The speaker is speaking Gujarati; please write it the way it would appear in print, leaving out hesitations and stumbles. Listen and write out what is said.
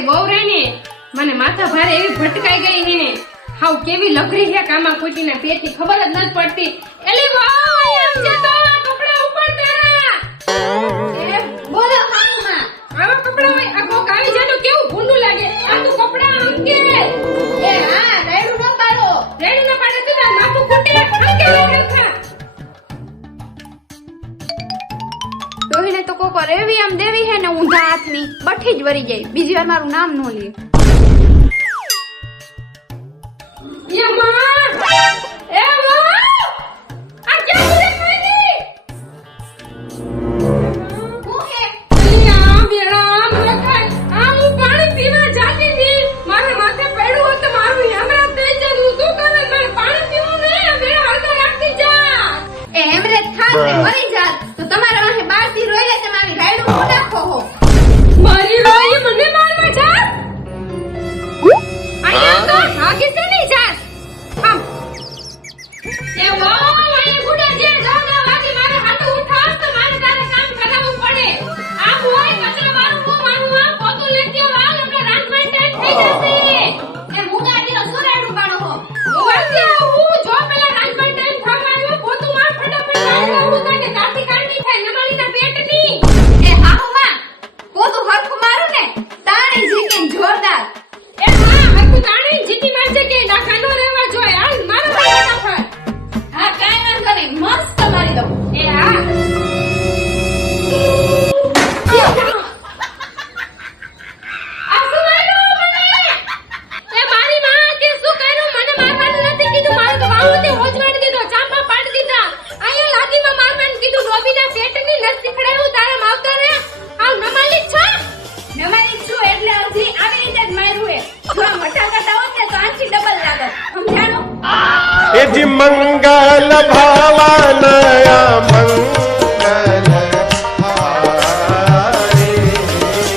મારી વહુ રે ને મને માથા ભારે એવી ભટકાઈ ગઈ હે ને હાવ કેવી લગરી હે કામા કુટીના પેટની ખબર જ નથી પડતી એલી વહુ એમ છે તો કપડા ઉપર તારા એ બોલો હામાં આવા કપડા હોય આ કોક આવી જાય તો કેવું ભૂંડું લાગે આ તું કપડા અંકે એ હા રેડું ન પાડો તું તાર માથું કુટે અંકે લેખા રોહિને તો કોકો રેવી આમ દેવી હે ને ઊંધા હાથની બઠી જ વરી જાય બીજી વાર મારું નામ ન લે એ માં એ માં આ ક્યાં છે ખાલી હું હે અલિયા બેડા મખાય આ હું પાણી પીવા જાતી હતી મારે માથે પડ્યું હોત મારું હેમરાજ થઈ જતું તું કરે મારે પાણી પીવું ને બેડા હળદર રાખતી જા એ હેમરેજ ખાસ ને મરી જાત તો તમારા વાહે બારથી રોઈ લે તમારી રાયડું ન નાખો હો મારી રોઈ મને મારવા જા અહીંયા તો ભાગી છે નહીં જા આમ એ વો અહીંયા ગુડા જે ગાના વાગી મારે હાથ ઉઠાવ તો મારે તારે કામ કરાવવું પડે આ હોય કચરા વાળું હું માનું આ પોતું લેતી વાલ આપણે રાંધવા ટાઈમ થઈ જશે એ મુગાડીનો સુરાડું પાડો હો ઓવાસે હું જો પેલા રાંધવા ટાઈમ થવાનો પોતું માર ફટાફટ હું તને કાઠી કાઢી થાય નમાલીના પેટની એ હાહુમાં પોતું હરખું મારું ને તાણી જીકેન જોરદાર એ હા હરકું તાણી જીતી મારજે કે ના કાનો રહેવા જોઈએ હાલ મારો ફટાફટ હા કાઈ વાંધો નહીં મસ્ત મારી દઉં એ હા આ શું માર્યું મને એ મારી માં તે શું કર્યું મને મારવાનું નથી કીધું મારે તો વાવતે હોજવાડી દીધો ચાંપા પાડી દીધા અહીંયા લાગીમાં મારવાનું કીધું ડોબીના પેટની નસ શીખડાયું તારા માવતરે આવ નમાલી છો નમારી છું એટલે હજી આવી રીતે જ માર્યું હે જો આ મઠા કરતા હોત ને તો આનથી ડબલ લાગત સમજાણો એ જી મંગલ ભાવનયા મંગલ